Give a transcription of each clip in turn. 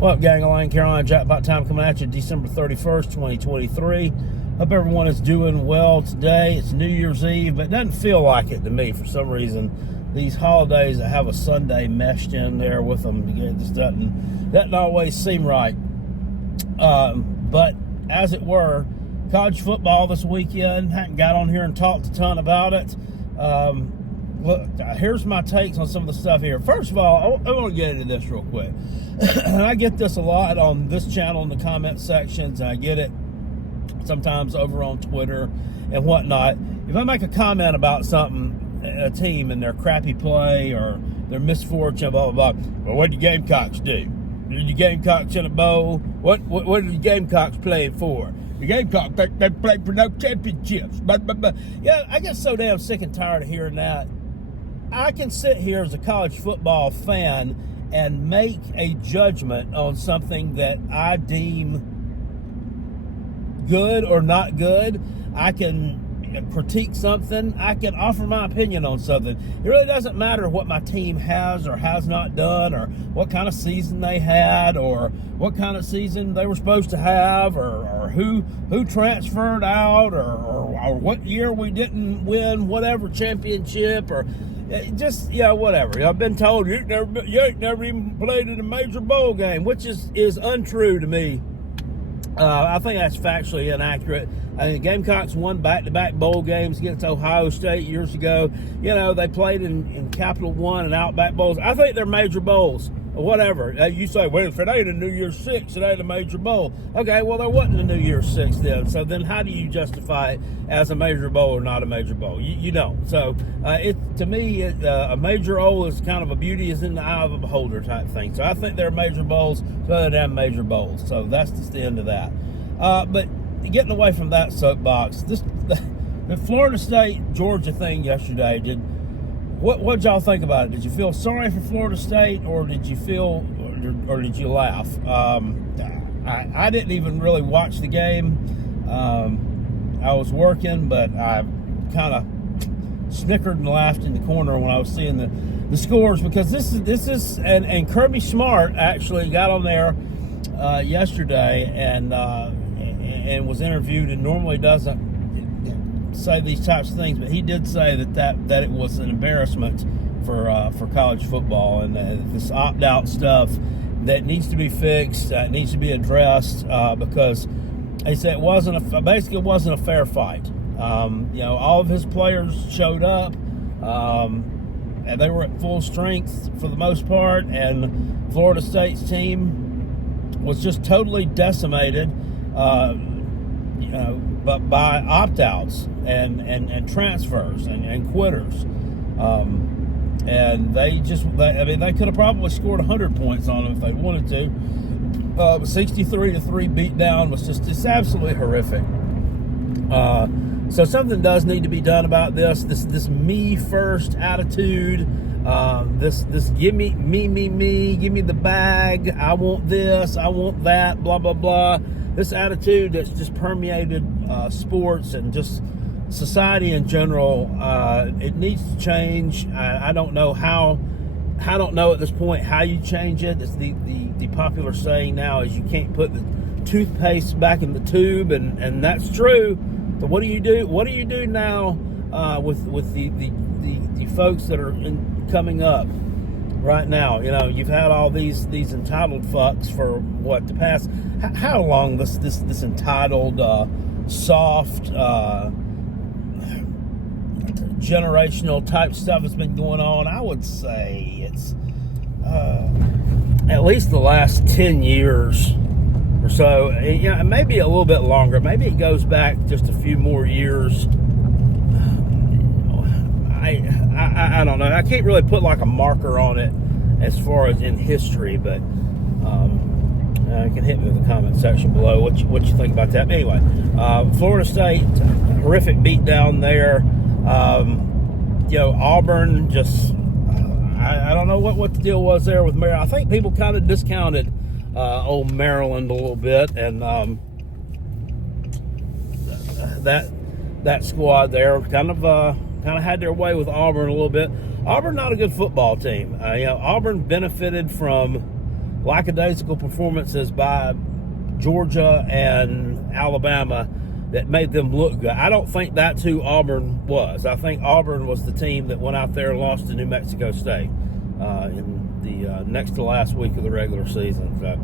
What up, gang of Lane, Carolina Jackpot Time coming at you December 31st, 2023. Hope everyone is doing well today. It's New Year's Eve, but it doesn't feel like it to me for some reason. These holidays that have a Sunday meshed in there with them, it just doesn't always seem right. But as it were, college football this weekend. Hadn't got on here and talked a ton about it. Look, here's my takes on some of the stuff here. First of all, I want to get into this real quick. And I get this a lot on this channel in the comment sections, and I get it sometimes over on Twitter and whatnot. If I make a comment about something, a team and their crappy play or their misfortune, blah, blah, blah, well, what did the Gamecocks do? Did the Gamecocks in a bowl? What did the Gamecocks play for? The Gamecocks, they play for no championships. But, yeah, I get so damn sick and tired of hearing that. I can sit here as a college football fan and make a judgment on something that I deem good or not good. I can critique something. I can offer my opinion on something. It really doesn't matter what my team has or has not done, or what kind of season they had, or what kind of season they were supposed to have, or who transferred out, or what year we didn't win whatever championship, or just, yeah, whatever. I've been told you ain't never even played in a major bowl game, which is untrue to me. I think that's factually inaccurate. I mean, the Gamecocks won back-to-back bowl games against Ohio State years ago. You know, they played in Capital One and Outback Bowls. I think they're major bowls. Whatever. You say, well, if it ain't a New Year's Six, it ain't a major bowl. Okay, well, there wasn't a New Year's Six then. So then how do you justify it as a major bowl or not a major bowl? You don't. So to me, a major bowl is kind of a beauty is in the eye of a beholder type thing. So I think they're major bowls, so they're damn major bowls. So that's just the end of that. But getting away from that soapbox, the Florida State-Georgia thing yesterday, What y'all think about it? Did you feel sorry for Florida State, or did you laugh? I didn't even really watch the game. I was working, but I kind of snickered and laughed in the corner when I was seeing the scores, because this is and Kirby Smart actually got on there yesterday and was interviewed, and normally doesn't say these types of things, but he did say that it was an embarrassment for college football, and this opt-out stuff that needs to be fixed, needs to be addressed, because he said it wasn't a fair fight. All of his players showed up, and they were at full strength for the most part, and Florida State's team was just totally decimated, but by opt-outs and transfers and quitters. And they could have probably scored 100 points on them if they wanted to. 63-3 beat down was just absolutely horrific. So something does need to be done about this me first attitude. This give me the bag, I want this, I want that, blah, blah, blah. This attitude that's just permeated sports and just society in general, it needs to change. I don't know how. I don't know at this point how you change it. It's the popular saying now is you can't put the toothpaste back in the tube, and that's true. So what do you do? What do you do now with the folks that are coming up right now? You've had all these entitled fucks for the past how long this entitled soft generational type stuff has been going on. I would say it's at least the last 10 years or so. Maybe a little bit longer. Maybe it goes back just a few more years. I don't know. I can't really put like a marker on it as far as in history, but you can hit me in the comment section below what you think about that. But anyway, Florida State, horrific beat down there. Auburn just, I don't know what the deal was there with Maryland. I think people kind of discounted old Maryland a little bit, and that squad there kind of had their way with Auburn a little bit. Auburn not a good football team. Auburn benefited from lackadaisical performances by Georgia and Alabama that made them look good. I don't think that's who Auburn was. I think Auburn was the team that went out there and lost to New Mexico State in the next to last week of the regular season. So,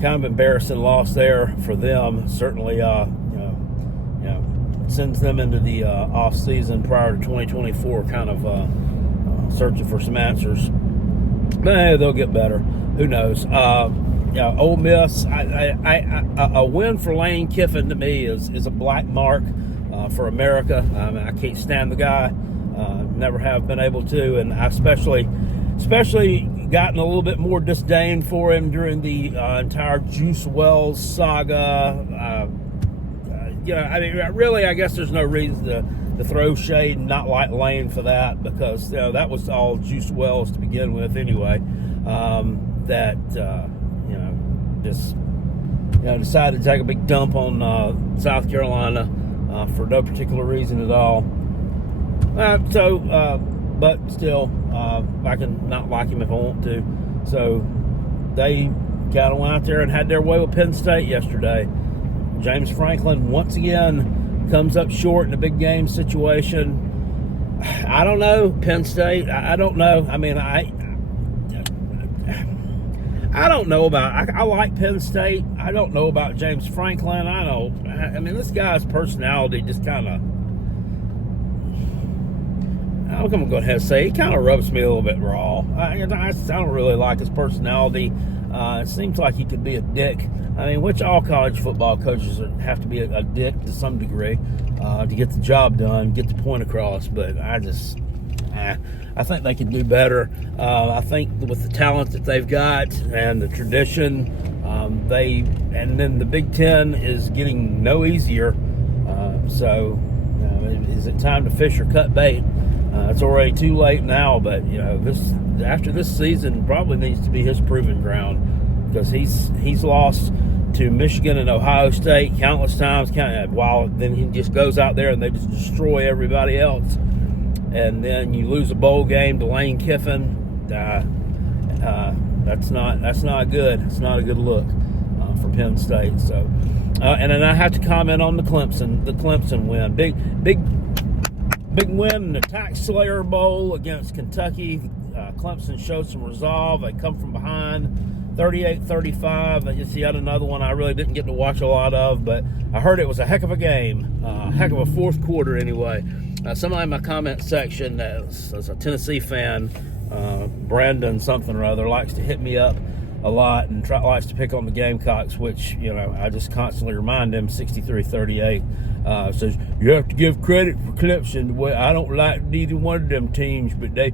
kind of embarrassing loss there for them. Certainly, sends them into the off season prior to 2024, kind of searching for some answers. But hey, they'll get better. Who knows? Ole Miss. A win for Lane Kiffin to me is a black mark for America. I can't stand the guy. Never have been able to, and I especially gotten a little bit more disdain for him during the entire Juice Wells saga. Really, I guess there's no reason to throw shade and not like Lane for that, because that was all Juice Wells to begin with anyway. Decided to take a big dump on South Carolina for no particular reason at all. But still, I can not like him if I want to. So they kind of went out there and had their way with Penn State yesterday. James Franklin once again comes up short in a big game situation. I don't know, Penn State. I don't know. I mean, I don't know about. I like Penn State. I don't know about James Franklin. I mean, this guy's personality just kind of. I'm going to go ahead and say he kind of rubs me a little bit raw. I don't really like his personality. It seems like he could be a dick. I mean, which all college football coaches have to be a dick to some degree to get the job done, get the point across. But I think they can do better. I think with the talent that they've got and the tradition, and then the Big Ten is getting no easier. So is it time to fish or cut bait? It's already too late now, but after this season probably needs to be his proving ground, because he's lost to Michigan and Ohio State countless times. While then he just goes out there and they just destroy everybody else, and then you lose a bowl game to Lane Kiffin. That's not good. It's not a good look for Penn State. So, and then I have to comment on the Clemson win. Big win in the Tax Slayer Bowl against Kentucky. Clemson showed some resolve. They come from behind 38-35. It's yet another one I really didn't get to watch a lot of, but I heard it was a heck of a game. Heck of a fourth quarter anyway. Somebody in my comment section that's a Tennessee fan, Brandon something or other, likes to hit me up a lot and likes to pick on the Gamecocks, which, I just constantly remind them 63-38. Says, you have to give credit for Clemson. Well, I don't like neither one of them teams, but they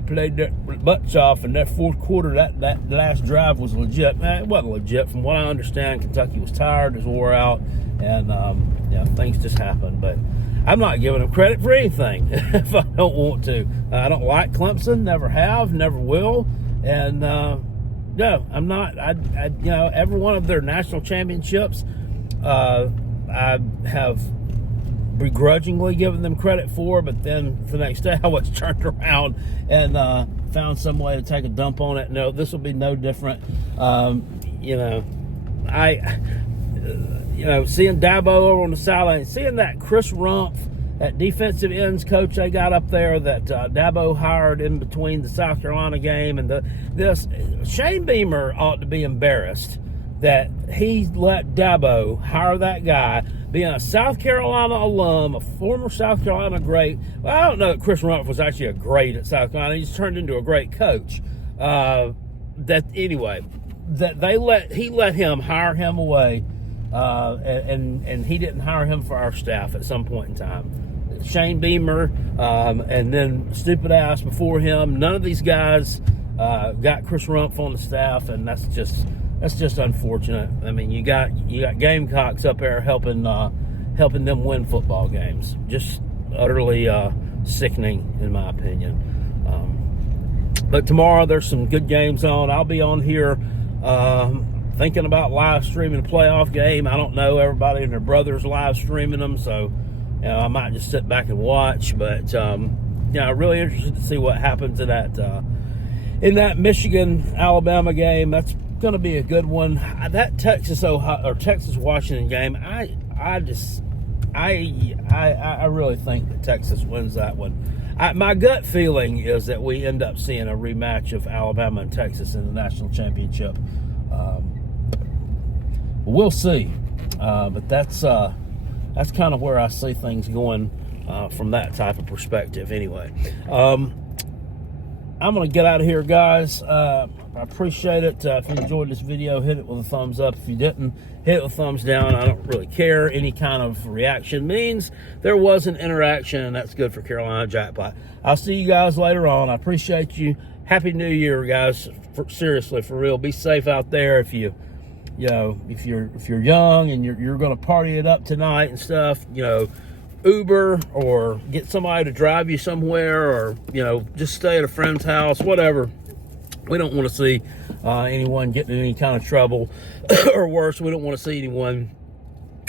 played their butts off in that fourth quarter. That last drive was legit. It wasn't legit. From what I understand, Kentucky was tired, was wore out, and things just happened. But I'm not giving them credit for anything if I don't want to. I don't like Clemson, never have, never will, and no, I'm not. Every one of their national championships, I have begrudgingly given them credit for, but then the next day I was turned around and found some way to take a dump on it. No, this will be no different. Seeing Dabo over on the sideline, seeing that Chris Rumpf, that defensive ends coach they got up there that Dabo hired in between the South Carolina game and this, Shane Beamer ought to be embarrassed that he let Dabo hire that guy, being a South Carolina alum, a former South Carolina great. Well, I don't know that Chris Rumpf was actually a great at South Carolina. He just turned into a great coach. He let him hire him away, and he didn't hire him for our staff at some point in time. Shane Beamer, and then stupid ass before him. None of these guys got Chris Rumpf on the staff, and that's just unfortunate. I mean, you got Gamecocks up there helping them win football games. Just utterly sickening, in my opinion. But tomorrow there's some good games on. I'll be on here thinking about live streaming a playoff game. I don't know. Everybody and their brothers live streaming them, so I might just sit back and watch. But really interested to see what happens in that in that Michigan-Alabama game. That's going to be a good one. That Texas-Washington game, I really think that Texas wins that one. My gut feeling is that we end up seeing a rematch of Alabama and Texas in the national championship. We'll see, but that's kind of where I see things going from that type of perspective. Anyway, I'm going to get out of here, guys. I appreciate it. If you enjoyed this video, hit it with a thumbs up. If you didn't, hit it with a thumbs down. I don't really care. Any kind of reaction means there was an interaction, and that's good for Carolina Jackpot. I'll see you guys later on. I appreciate you. Happy New Year, guys. Seriously, for real. Be safe out there. If you're young and you're going to party it up tonight and stuff, Uber or get somebody to drive you somewhere, or just stay at a friend's house, whatever. We don't want to see anyone getting in any kind of trouble, or worse, we don't want to see anyone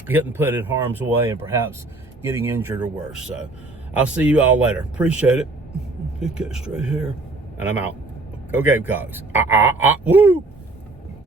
getting put in harm's way and perhaps getting injured or worse. So I'll see you all later. Appreciate it. Get straight here, and I'm out. Go Gamecocks. Woo!